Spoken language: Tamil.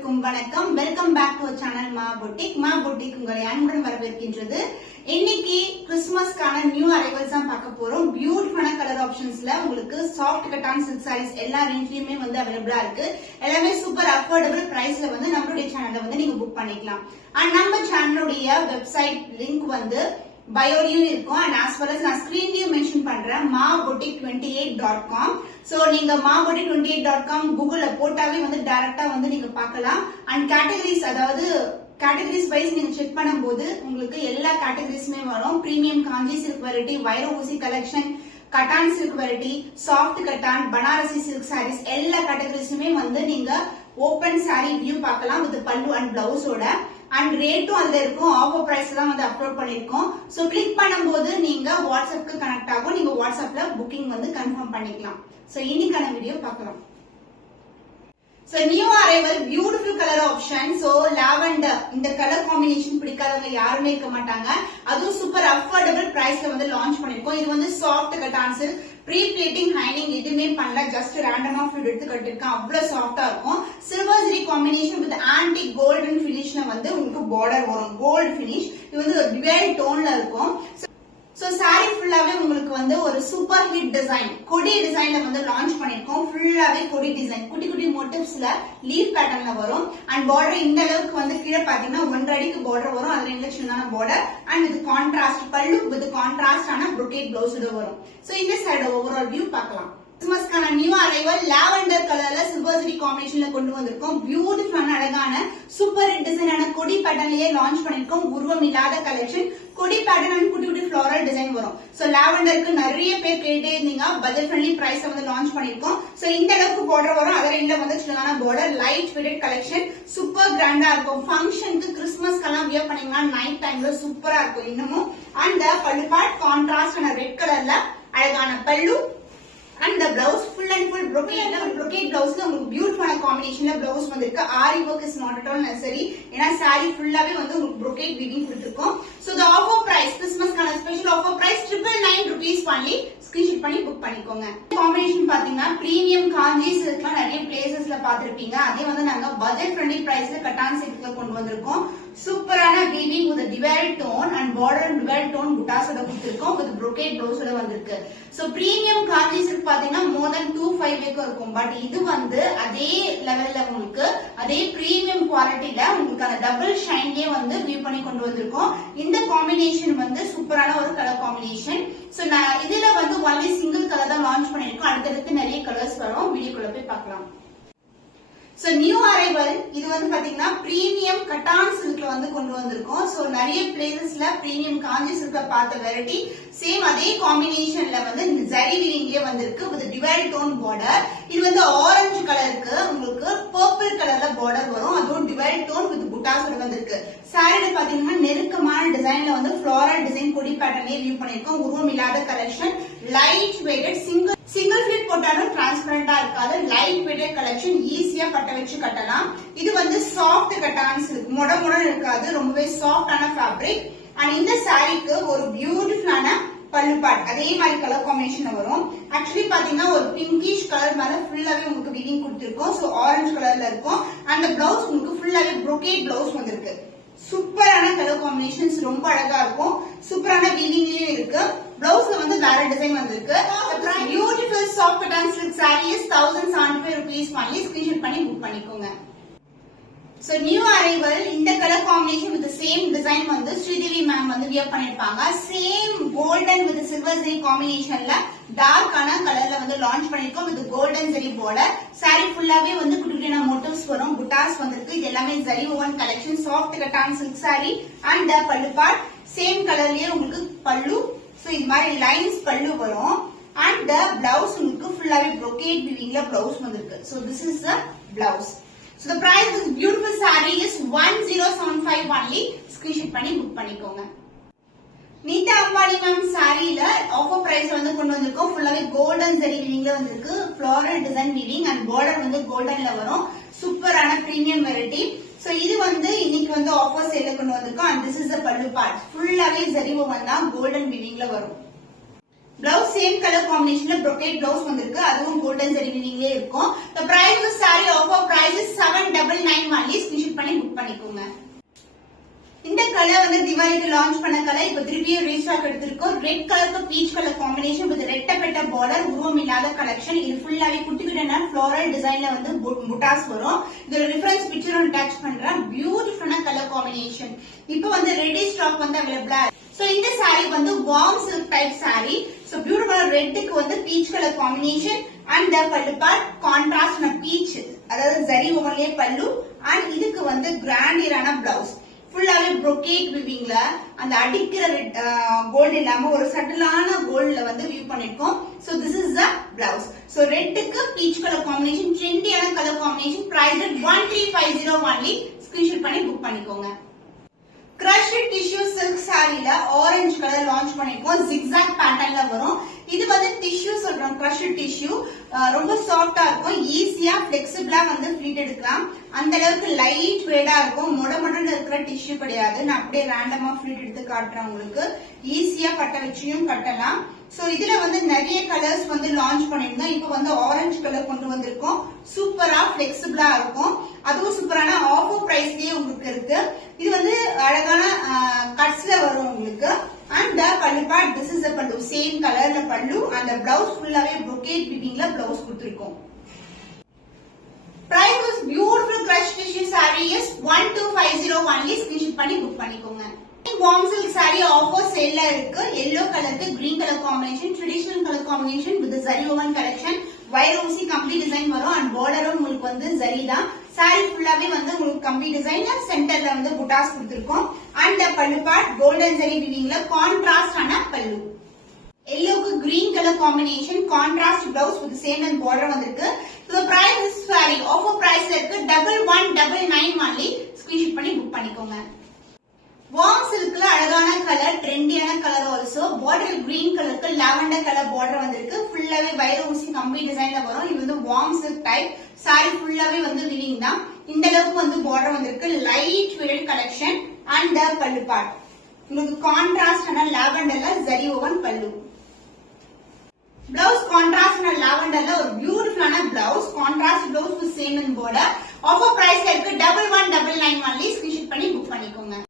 அனைவருக்கும் வணக்கம். வெல்கம் பேக் டு சேனல் மா பொட்டிக். மா பொட்டிக் உங்களை அன்புடன் வரவேற்கின்றது. இன்னைக்கு கிறிஸ்துமஸ்க்கான நியூ அரைவல்ஸ் தான் பார்க்க போறோம். பியூட்டிஃபுல்லான கலர் ஆப்ஷன்ஸ்ல உங்களுக்கு சாஃப்ட் கட்டான் சில்க் சாரீஸ் எல்லா ரேஞ்ச்லயுமே அவைலபிளா இருக்கு. எல்லாமே சூப்பர் அஃபோர்டபிள் பிரைஸ்ல நம்மளுடைய சேனல்ல நீங்க புக் பண்ணிக்கலாம். அண்ட் நம்ம சேனலுடைய வெப்சைட் லிங்க் பயோலயும் இருக்கும். அண்ட் as well as நான் ஸ்கிரீன்லயும் மென்ஷன் பண்றேன் mabotic28.com. சோ நீங்க mabotic28.com கூகுள்ல போட்டாவே டைரக்டா நீங்க பார்க்கலாம். அண்ட் கேட்டகரிஸ், அதாவது கேட்டகரிஸ் வைஸ் நீங்க செக் பண்ணும்போது உங்களுக்கு எல்லா கேட்டகரிஸுமே வரும். பிரீமியம் காஞ்சி சில்க் வெரைட்டி, வைர ஊசி collection, cotton silk variety, soft cotton, Banarasi silk saris எல்லா கேட்டகரிஸுமே நீங்க ஓபன் சாரி வியூ பார்க்கலாம் வித் பல்லு அண்ட் பிளவுஸோட. அண்ட் ரேட்டும் அதுல இருக்கும். ஆஃபர் பிரைஸ் தான் அப்லோட் பண்ணிருக்கோம். சோ கிளிக் பண்ணும்போது நீங்க வாட்ஸ்அப்க்கு கனெக்ட் ஆகும். நீங்க வாட்ஸ்அப்ல புக்கிங் கன்ஃபார்ம் பண்ணிக்கலாம். சோ இன்னைக்கான வீடியோ பார்க்கலாம். So new arrival beautiful color option. So lavender இந்த கலர் காம்பினேஷன் பிடிக்காதவங்க யாருமே இருக்க மாட்டாங்க. அதுவும் சூப்பர் அஃபோர்டபிள் பிரைஸ்ல லான்ச் பண்ணிருக்கோம். இது soft cotton silk, pre plating, ஹைனிங் எதுவுமே பண்ணல. ஜஸ்ட் ரேண்டமா ஃபுட் எடுத்து கட்டிருக்கேன். அவ்வளவு சாஃப்டா இருக்கும். Silver zari combination with antique golden பினிஷ்ல உங்களுக்கு பார்டர் வரும். Gold finish. இது ஒரு டுவல் டோன்ல இருக்கும். சோ சாரி ஃபுல்லாவே உங்களுக்கு ஒரு சூப்பர் ஹிட் டிசைன், கொடி டிசைன்ல லான்ச் பண்ணிருக்கோம். ஃபுல்லாவே கொடி டிசைன், குட்டி குட்டி மோட்டிவ்ஸ்ல லீஃப் பேட்டர்ன்ல வரும். அண்ட் பார்டர் இந்த அளவுக்கு கீழே பாத்தீங்கன்னா 1.5 அடிக்கு பார்டர் வரும். அதுல இன்ஜெக்ஷனான பார்டர் அண்ட் வித் கான்ட்ராஸ்ட் பல்லு வித் கான்ட்ராஸ்ட் ஆன brocade பிளவுஸ் வரும். சோ இந்த சைடு ஓவரால் வியூ பார்க்கலாம். கிறிஸ்துமஸ்க்கான நியூ அரைவல் லாவெண்டர் கலர்ல சில்வர் ஜரி காம்பினேஷன்ல கொண்டு வந்திருக்கோம். பியூட்டிஃபுல்லான அழகான சூப்பர் ஹிட் டிசைனான கொடி பேட்டர்ன்லயே லான்ச் பண்ணிருக்கோம். உருவம் இல்லாத கலெக்ஷன், கொடி பேட்டர்ன் அண்ட் குட்டி குட்டி ஃபிளோரல் டிசைன் வரும். சோ லாவெண்டருக்கு நிறைய பேர் கேட்டே இருந்தீங்க. பட்ஜெட் ஃப்ரெண்ட்லி பிரைஸ் லான்ச் பண்ணிருக்கோம். சோ இந்த அளவுக்கு பார்டர் வரும். அதோட சின்னதான border, light fitted collection, super கிராண்டா இருக்கும். ஃபங்க்ஷனுக்கு கிறிஸ்துமஸ்க்கெல்லாம் வியர் பண்ணீங்கன்னா நைட் டைம்ல சூப்பரா இருக்கும். இன்னமும் அந்த பல்லு பார்ட் கான்ட்ராஸ்ட் ரெட் கலர்ல அழகான பல்லு. And the blouse full and full brocade blouse உங்களுக்கு பியூட்டிஃபுல்லான காம்பினேஷன்ல blouse வந்திருக்கு. ஆரி work is not at all necessary. ஏனா saree ஃபுல்லாவே உங்களுக்கு brocade weaving கொடுத்திருக்கோம். So the offer price, கிறிஸ்துமஸ்க்கான special offer price 999 rupees only. Screenshot பண்ணி புக் பண்ணிக்கோங்க. காம்பினேஷன் பாத்தீங்கன்னா பிரீமியம் காஞ்சி சில்க்லாம் நிறைய பிளேசஸ்ல பாத்திருப்பீங்க. அதே நாங்க பட்ஜெட் ஃப்ரெண்ட்லி பிரைஸ்ல கட்டான் சில்க்ல கொண்டு வந்திருக்கோம். சூப்பரான weaving with dual tone and border and dual tone புட்டாஸோட கொடுத்திருக்கோம். வித் brocade பிளவுஸோட வந்திருக்கு. சோ பிரீமியம் காஞ்சி சில்க் பாத்தீங்கன்னா more than 2.5 இருக்கும். பட் இது அதே லெவல்ல உங்களுக்கு அதே பிரீமியம் குவாலிட்டில உங்களுக்கு அந்த டபுள் ஷைன்லயே வியூ பண்ணி கொண்டு வந்திருக்கோம். இந்த காம்பினேஷன் சூப்பரான ஒரு கலர் காம்பினேஷன். சோ இதுல ஒன்லி சிங்கிள் கலர் தான் லான்ச் பண்ணிருக்கோம். அடுத்தடுத்து நிறைய கலர்ஸ் வரும். வீடியோக்குள்ள போய் பார்க்கலாம். சோ நியூ அரைவல் இது பாத்தீங்கன்னா பிரீமியம் கட்டான் சில்க்ல கொண்டு வந்திருக்கோம். சோ நிறைய பிளேசஸ்ல பிரீமியம் காஞ்சி சில்க்ல பார்த்த வெரைட்டி சேம் அதே காம்பினேஷன்ல ஜரி வீவிங்லயே வந்திருக்கு வித் டிவைல் டோன் பார்டர். இது ஆரஞ்சு கலருக்கு உங்களுக்கு பர்பிள் கலர்ல பார்டர் வரும். அதுவும் டிவைல் டோன் வித் புட்டாஸோட வந்திருக்கு. சாரில பாத்தீங்கன்னா நெருக்கமான டிசைன்ல ஃபிளோரல் டிசைன் கொடி பேட்டர்ன்லயே வியூ பண்ணிருக்கோம். உருவம் இல்லாத collection, light weighted single fit போட்டாலும் டிரான்ஸ்பரண்டா இருக்காது. லைட் வெயிட்டட் கலெக்ஷன், ஈஸியா பட்ட வச்சு கட்டலாம். இது சாஃப்ட் கட்டான் சில்க், முடன் இருக்காது. ரொம்பவே சாஃப்டான ஃபேப்ரிக். அண்ட் இந்த சாரிக்கு ஒரு பியூட்டிஃபுல்லான பல்லு பார்ட் அதே மாதிரி கலர் காம்பினேஷன் வரும். ஆக்சுவலி பாத்தீங்கன்னா ஒரு பிங்கிஷ் கலர் மேல ஃபுல்லாவே உங்களுக்கு வீவிங் கொடுத்திருக்கோம். சோ ஆரஞ்சு கலர்ல இருக்கும். அந்த பிளவுஸ் உங்களுக்கு ஃபுல்லாவே brocade பிளவுஸ் வந்திருக்கு. சூப்பரான கலர் காம்பினேஷன்ஸ், ரொம்ப அழகா இருக்கும். சூப்பரான வீவிங்லயும் இருக்கு. பிளவுஸ்ல வேற டிசைன் வந்திருக்கு. Beautiful soft cotton silk sari is 1075 rupees only. Screenshot பண்ணி புக் பண்ணிக்கோங்க. So new arrival இந்த colour combination with same design Sridevi ma'am wear பண்ணிருப்பாங்க. Same golden with silver zari காம்பினேஷன்ல டார்க்கான கலர்ல லான்ச் பண்ணிருக்கோம் with golden zari border. Sari ஃபுல்லாவே குட்டியான மோட்டிவ்ஸ் வரும். புட்டாஸ் வந்திருக்கு. இது எல்லாமே zari woven collection, soft cotton silk sari. And pallu part same கலர்லயே உங்களுக்கு பல்லு. சோ இது மாதிரி லைன்ஸ் பல்லு வரும். அண்ட் த பிளவுஸ் உங்களுக்கு ஃபுல்லாவே brocade weavingல பிளவுஸ் வந்திருக்கு. So this is the blouse. So the price of this beautiful saree is 1075 only. Screenshot பண்ணி புக் பண்ணிக்கோங்க. நீதா அம்பானி மேம் சாரியில ஆஃபர் பிரைஸ் கொண்டு வந்திருக்கோம். ஃபுல்லாவே கோல்டன் ஜரி வீவிங்ல வந்திருக்கு. ஃபிளோரல் டிசைன் வீவிங் அண்ட் பார்டர் கோல்டன்ல வரும். சூப்பரான பிரீமியம் வெரைட்டி. சோ இது இன்னைக்கு ஆஃபர் சேல்ல கொண்டு வந்திருக்கோம். And this is the pallu part. ஃபுல்லாவே ஜரி ஓவன் தான் கோல்டன் வீவிங்ல வரும். பிளவுஸ் சேம் கலர் காம்பினேஷன்ல brocade பிளவுஸ் வந்திருக்கு. அதுவும் கோல்டன் ஜரி வீவிங்லயே இருக்கும். The price of saree offer price is 799 only. Screenshot பண்ணி புக் பண்ணிக்கோங்க. இந்த கலர் வந்து திவாலிக்கு லான்ச் பண்ண கலர் இப்ப திருப்பியும் ரீஸ்டாக் எடுத்திருக்கோம். ரெட் கலருக்கு பீச் கலர் காம்பினேஷன் வித் ரெட்டப்பட்ட பார்டர், உருவம் இல்லாத கலெக்ஷன். இது ஃபுல்லாவே குட்டி குட்டியான ஃப்ளோரல் டிசைன்ல வந்து புட்டாஸ் வரும். இதோட ரெஃபரன்ஸ் பிக்சர் அட்டாச் பண்றேன். பியூட்டிஃபுல்லான கலர் காம்பினேஷன். இப்போ வந்து ரெடி ஸ்டாக் வந்து அவைலபிளா. சோ இந்த saree வந்து warm silk type saree. So beautiful ரெட்டுக்கு வந்து peach colour combination and pallu part contrast peach, அதாவது ஜரி ஓவர்லே பல்லு. அண்ட் இதுக்கு வந்து கிராண்டியரான பிளவுஸ் ஃபுல்லாவே brocade வீவிங்ல அந்த அடிக்கிற கோல்ட் இல்லாம ஒரு சட்டிலான கோல்ட்ல வந்து வியூ பண்ணிருக்கோம். So this is the blouse. So ரெட்டுக்கு பீச் கலர் காம்பினேஷன், ட்ரெண்டியான colour combination. Price 1350 only. Screenshot பண்ணி புக் பண்ணிக்கோங்க. Crushed tissue silk சாரில ஆரஞ்சு கலர் லான்ச் பண்ணிருக்கோம். zigzag பேட்டர்ன்ல வரும். இது வந்து டிஷ்யூ சொல்றோம், crushed tissue. ரொம்ப சாஃப்டா இருக்கும். ஈஸியா பிளெக்சிபிளா வந்து ஃபிளீட் எடுக்கலாம். அந்த அளவுக்கு லைட் வெயிட்டா இருக்கும். மொடமொடன்னு இருக்கிற டிஷ்யூ கிடையாது. நான் அப்படியே ரேண்டமா ஃபிளீட் எடுத்து காட்டுறேன் உங்களுக்கு. ஈஸியா கட்ட வச்சியும் கட்டலாம். சோ இதுல வந்து நிறைய கலர்ஸ் வந்து லான்ச் பண்ணிருந்தோம். இப்போ வந்து ஆரஞ்சு கலர் கொண்டு வந்திருக்கோம். சூப்பரா பிளெக்சிபிளா இருக்கும். அதுவும் சூப்பரான ஆஃபர் பிரைஸ்லயே உங்களுக்கு இருக்கு. இது வந்து அழகான கட்ஸ்ல வரும் உங்களுக்கு. And pallu part, this is pallu, same கலர்ல பல்லு. அந்த பிளவுஸ் ஃபுல்லாவே brocade வீவிங்ல பிளவுஸ் கொடுத்திருக்கோம். Price was beautiful crushed tissue saree is 1250 only. Screenshot பண்ணி புக் பண்ணிக்கோங்க. வார்ம் சில்க் saree ஆஃபர் சேல்ல இருக்கு. yellow கலருக்கு green colour combination, traditional colour combination with zari woven collection. வைர ஊசி கம்ப்ளீட் டிசைன் வரும். அண்ட் பார்டரும் உங்களுக்கு வந்து ஜரி தான். saree ஃபுல்லாவே வந்து உங்களுக்கு கம்ப்ளீட் டிசைன்ல சென்டர்ல வந்து புட்டாஸ் கொடுத்திருக்கோம். And pallu part golden zari வீவிங்ல கான்ட்ராஸ்டான பல்லு. எல்லோக்கு green colour combination, contrast blouse with same and border வந்திருக்கு. So the price is saree offer price இருக்கு 1199 only. ஸ்கிரீன்ஷாட் பண்ணி புக் பண்ணிக்கோங்க. வார்ம் சில்க்ல அழகான கலர், ட்ரெண்டியான கலர் ஆல்சோ. பார்டர் கிரீன் கலருக்கு லாவெண்டர் கலர் பார்டர் வந்திருக்கு. ஃபுல்லாவே வைர ஊசி கம்ப்ளீட் டிசைன்ல வரும். இது வந்து வார்ம் சில்க் டைப் saree. ஃபுல்லாவே வந்து வீவிங் தான். இந்த அளவுக்கு வந்து பார்டர் வந்திருக்கு. Light weight collection. And pallu part உங்களுக்கு கான்ட்ராஸ்டான லாவெண்டர்ல ஜரி ஓவன் பல்லு. பிளவுஸ் கான்ட்ராஸ்ட் லாவெண்டர்ல ஒரு பியூட்டிஃபுல்லான blouse. Contrast blouse with same and border. Offer பிரைஸ்ல இருக்கு 1199 only. ஸ்கிரீன்ஷாட் பண்ணி புக் பண்ணிக்கோங்க.